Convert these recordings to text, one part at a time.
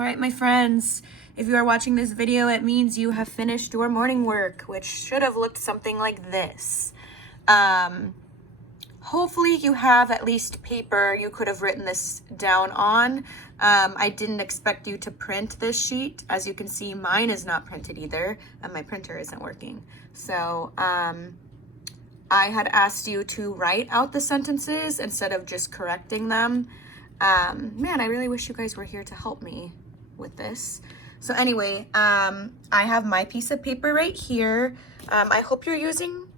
All right, my friends, if you are watching this video, it means you have finished your morning work, which should have looked something like this. Hopefully you have at least paper you could have written this down on. I didn't expect you to print this sheet. As you can see, mine is not printed either, and my printer isn't working. So I had asked you to write out the sentences instead of just correcting them. Man, I really wish you guys were here to help me with this. So anyway, I have my piece of paper right here. I hope you're using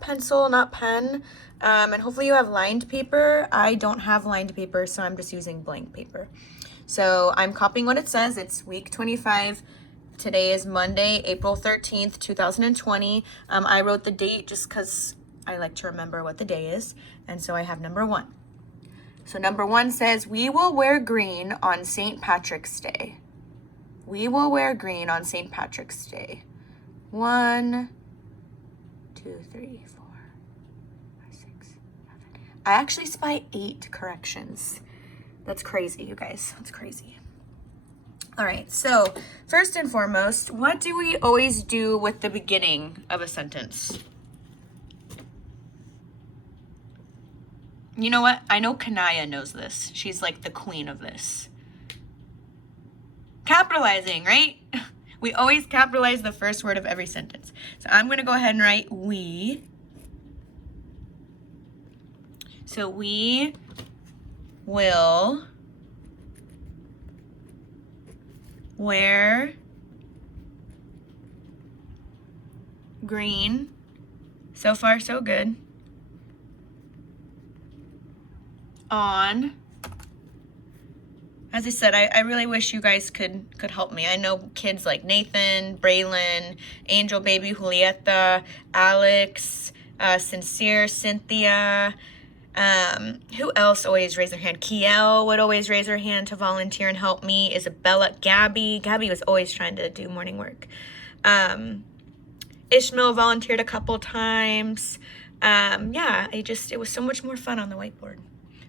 pencil, not pen. And hopefully you have lined paper. I don't have lined paper, so I'm just using blank paper. So I'm copying what it says. It's week 25. Today is Monday, April 13th, 2020. I wrote the date just because I like to remember what the day is. And so I have number 1. So number 1 says, we will wear green on St. Patrick's Day. We will wear green on St. Patrick's Day. 1, 2, 3, 4, 5, 6, 7. I actually spy 8 corrections. That's crazy, you guys. That's crazy. All right, so first and foremost, what do we always do with the beginning of a sentence? You know what? I know Kanaya knows this. She's like the queen of this. Capitalizing, right? We always capitalize the first word of every sentence. So I'm going to go ahead and write we. So we will wear green. So far, so good. On. As I said, I really wish you guys could help me. I know kids like Nathan, Braylon, Angel Baby, Julieta, Alex, Sincere, Cynthia. Who else always raised their hand? Kiel would always raise her hand to volunteer and help me. Isabella, Gabby was always trying to do morning work. Ishmael volunteered a couple times. Yeah, it was so much more fun on the whiteboard.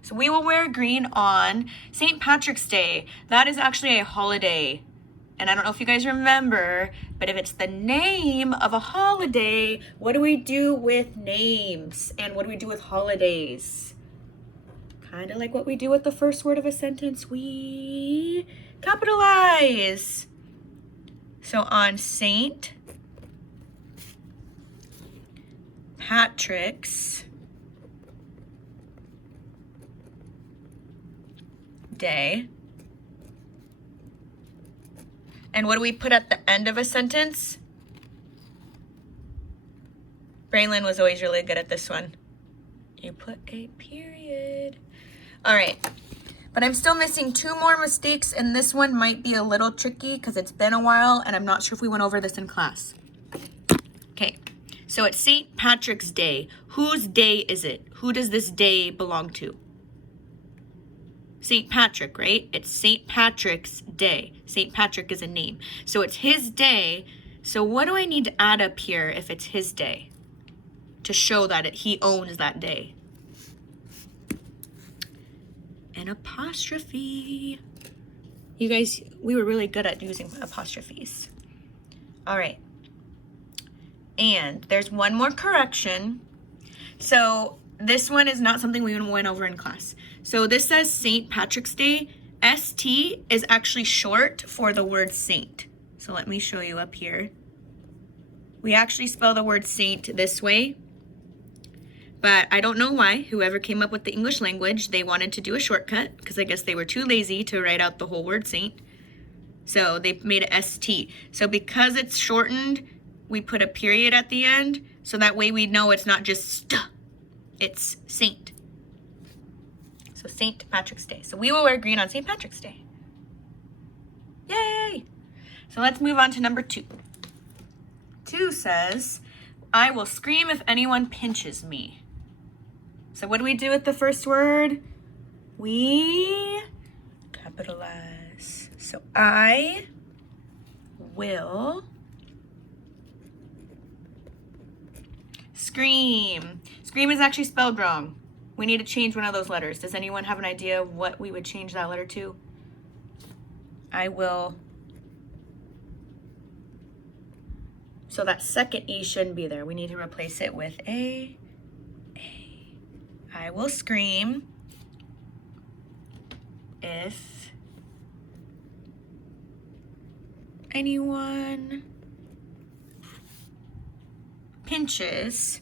So we will wear green on St. Patrick's Day. That is actually a holiday. And I don't know if you guys remember, but if it's the name of a holiday, what do we do with names? And what do we do with holidays? Kind of like what we do with the first word of a sentence. We capitalize. So on St. Patrick's Day. And what do we put at the end of a sentence? Braylon was always really good at this one. You put a period. All right. But I'm still missing 2 more mistakes, and this one might be a little tricky because it's been a while, and I'm not sure if we went over this in class. Okay. So it's St. Patrick's Day. Whose day is it? Who does this day belong to? St. Patrick, right? It's St. Patrick's Day. St. Patrick is a name. So it's his day. So what do I need to add up here if it's his day to show that he owns that day? An apostrophe. You guys, we were really good at using apostrophes. All right. And there's one more correction. So this one is not something we went over in class. So this says St. Patrick's Day. ST is actually short for the word saint. So let me show you up here. We actually spell the word saint this way. But I don't know why. Whoever came up with the English language, they wanted to do a shortcut because I guess they were too lazy to write out the whole word saint. So they made it ST. So because it's shortened, we put a period at the end. So that way we know it's not just st. It's saint. So St. Patrick's Day. So we will wear green on St. Patrick's Day. Yay! So let's move on to number 2. 2 says, I will scream if anyone pinches me. So what do we do with the first word? We capitalize. So I will scream. Scream is actually spelled wrong. We need to change one of those letters. Does anyone have an idea of what we would change that letter to? I will, so that second E shouldn't be there. We need to replace it with a. I will scream if anyone pinches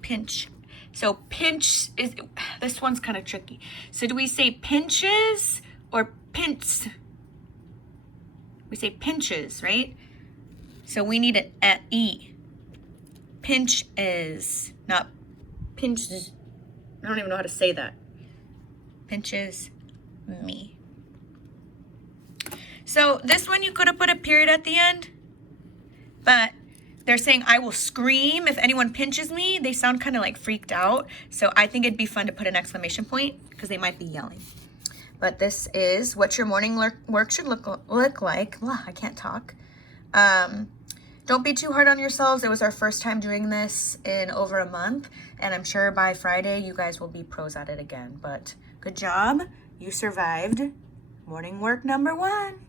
pinch. So pinch is, this one's kind of tricky. So do we say pinches or pinch? We say pinches, right? So we need an E. Pinch is, not pinches. I don't even know how to say that. Pinches me. So this one you could have put a period at the end, but they're saying I will scream if anyone pinches me. They sound kind of like freaked out. So I think it'd be fun to put an exclamation point because they might be yelling. But this is what your morning work should look like. Blah, I can't talk. Don't be too hard on yourselves. It was our first time doing this in over a month, and I'm sure by Friday you guys will be pros at it again. But good job. You survived morning work number 1.